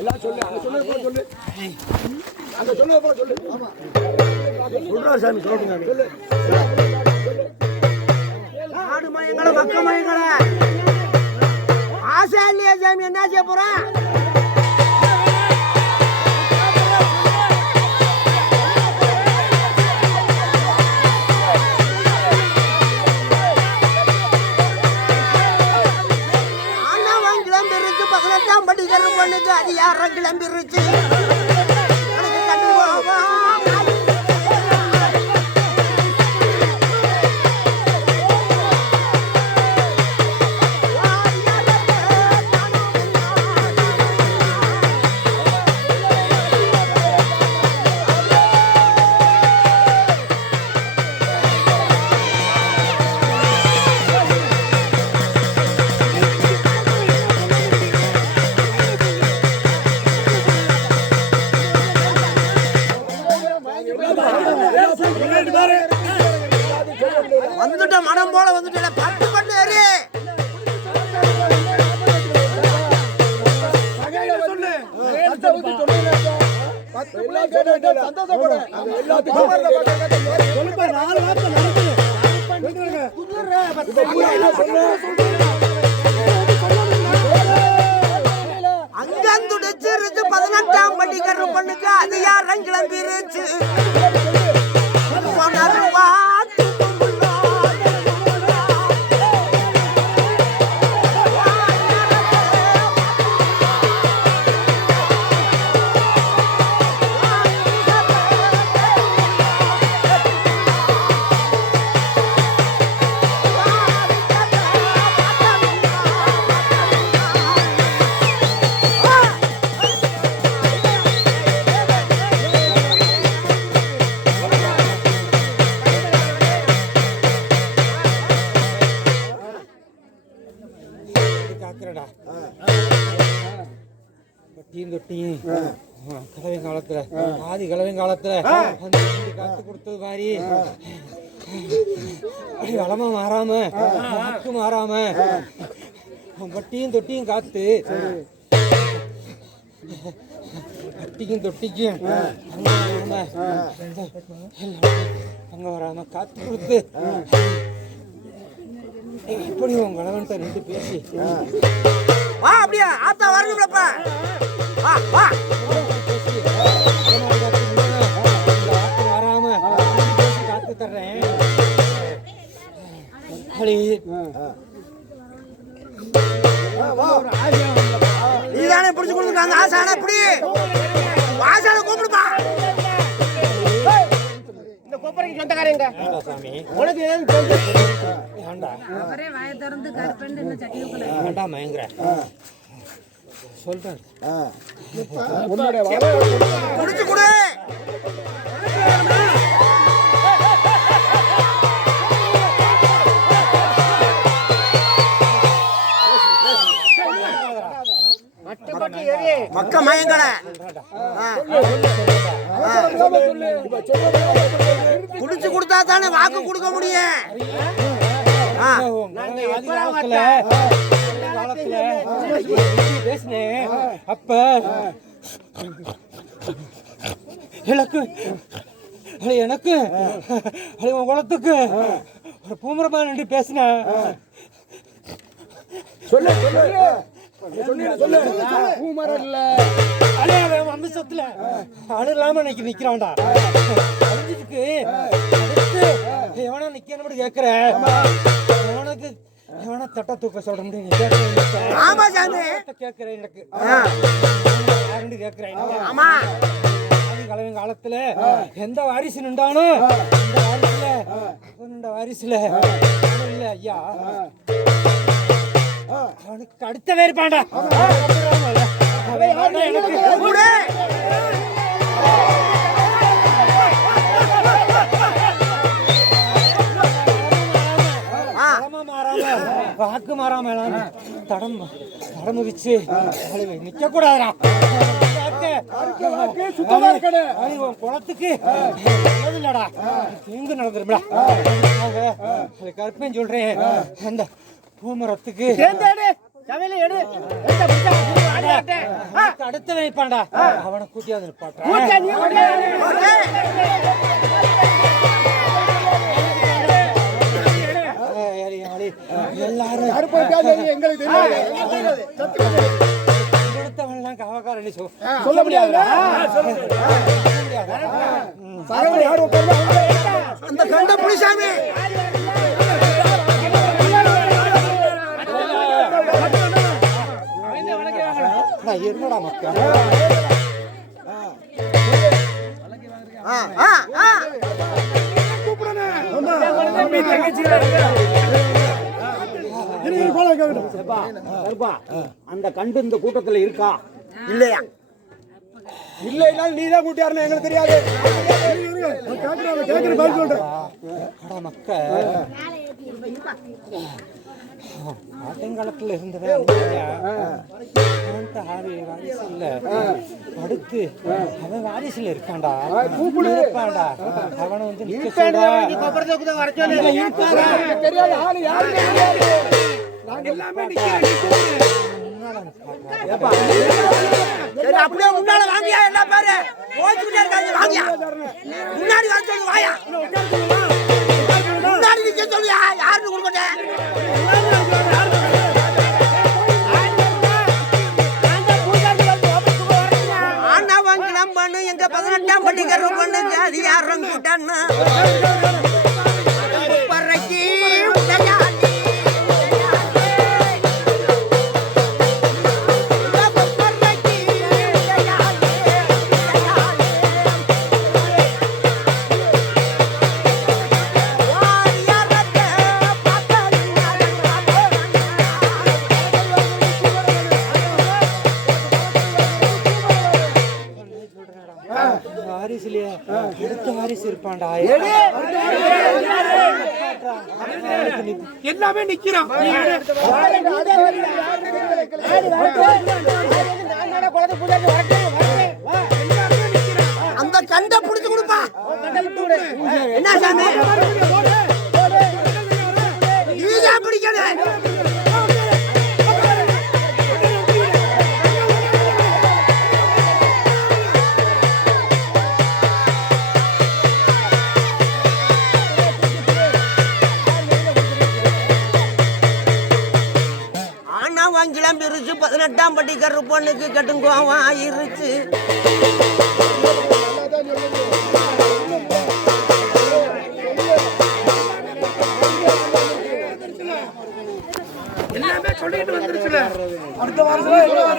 எல்லாம் சொல்லு, அங்க சொன்னது போல சொல்லு. அங்க சொன்னது போல சொல்லு. ஆமா. சொல்றாரு சாமி, சொல்லுங்க. சொல்லு. ஆடு மயங்கள, மக்க மயங்கள. ஆசை இல்லையா சாமி, என்ன செய்ய போறேன்? பொண்ணுக்கு அது யார கிளம்பிருச்சு வந்துட்ட மனம் போல வந்துட்ட பட்டு பட்டு ஏறி அங்கந்துடிச்சு 18ஆம் பட்டிக்கரு பொண்ணுக்கு அது யாரும் கிளம்பிருச்சு கலவைங்காலத்துல ஆதி கலவைங்காலத்துல காத்து கொடுத்தது மாதிரி வளமா மாறாம வாக்கு மாறாம வட்டியும் தொட்டியும் காத்து வட்டிக்கும் தொட்டிக்கும் அங்க வராம காத்து கொடுத்து இப்படி உன் கணவன்கிட்ட 2 பேசி வா அப்படியா ஆத்தா வரணும்லப்பா வா வா வராம காத்து தர்றேன் நீதானே பிடிச்சு கொடுத்துருக்காங்க ஆசான இப்படி ஆசான கூப்பிடுப்பா இந்த கொப்பரைக்கு சொந்தக்காரங்க சாமி உனக்கு அவரே வாயை திறந்து கருப்பெண்டு என்ன சட்டி ஊக்கல வேண்டாம் மயங்கற சொல்றேன் உன்னோட குடிச்சு குடு மட்டப்பட்டி ஏறி மக்க மயங்கற குடிச்சு கொடுத்தா தானே வாக்கு கொடுக்க முடியும் அப்ப எனக்கு உன் குளத்துக்கு ஒரு பூமரமா நின்று பேசின சொல்லு வம்சத்துல அணு இல்லாம இன்னைக்கு நிக்கிறான்டா அழிஞ்சிருக்கு எவனா நிக்கணும் கேக்குற உனக்கு எவனா தட்ட தூக்க சொல்ற முடியும் கேக்குறேன் எனக்கு யாருன்னு கேக்குறேன் கலவை காலத்துல எந்த வாரிசு நின்றானோ இந்த வாரிசுல இல்ல ஐயா அவனுக்கு அடுத்த வேறு பாண்டா வாக்கு மாறாம தடம் வச்சு நிக்க கூடாதுடா குளத்துக்கு இல்லடா தீங்கு நடந்துருடா கருப்பேன்னு சொல்றேன் அந்த பூமரத்துக்கு அடுத்த நினைப்பான்டா அவனை கூட்டியாவது நிப்பாட்டா எல்லாரும் கவக்காரன் சொல்ல முடியாது அந்த கண்ட புலிசாமி என்னடா மக்கள் அந்த கண்டு இந்த கூட்டத்துல இருக்கா இல்லையா இல்லைன்னா நீதான் கூட்டியாருன்னு எங்களுக்கு தெரியாது மக்கள் ஆட்டங்காலத்துல இருந்தவன் வாரிசு இல்ல அடுத்து அவன் வாரிசுல இருக்கான்டா கூப்பிடுப்பான்டா அவனை வந்து நிக்க சொல்றா அப்படியே முன்னால வாங்கியா என்ன பாரு வாங்கியா முன்னாடி வர சொல்லு வாயா முன்னாடி நிக்க சொல்லியா யாருன்னு கொடுக்கட்டேன் ஆனா வாங்கலாம் பண்ணு எங்க 18ஆம் பட்டிக்கிற பொண்ணு ஜாதி யாரும் கூட்டான்னு பறக்கி வாரிசுலயே அடுத்த வாரிசு இருப்பான்டா எல்லாமே நிக்கிறான் அந்த கண்ட புடிச்சு கொடுப்பா என்ன சாமி இதுதான் பிடிக்கணும் வாங்கிலாம் பிரிச்சு 18ஆம் பட்டிக்கார பொண்ணுக்கு கட்டுங்கோவம் ஆயிருச்சு எல்லாமே சொல்லிட்டு வந்துருச்சுல அடுத்த வாரம்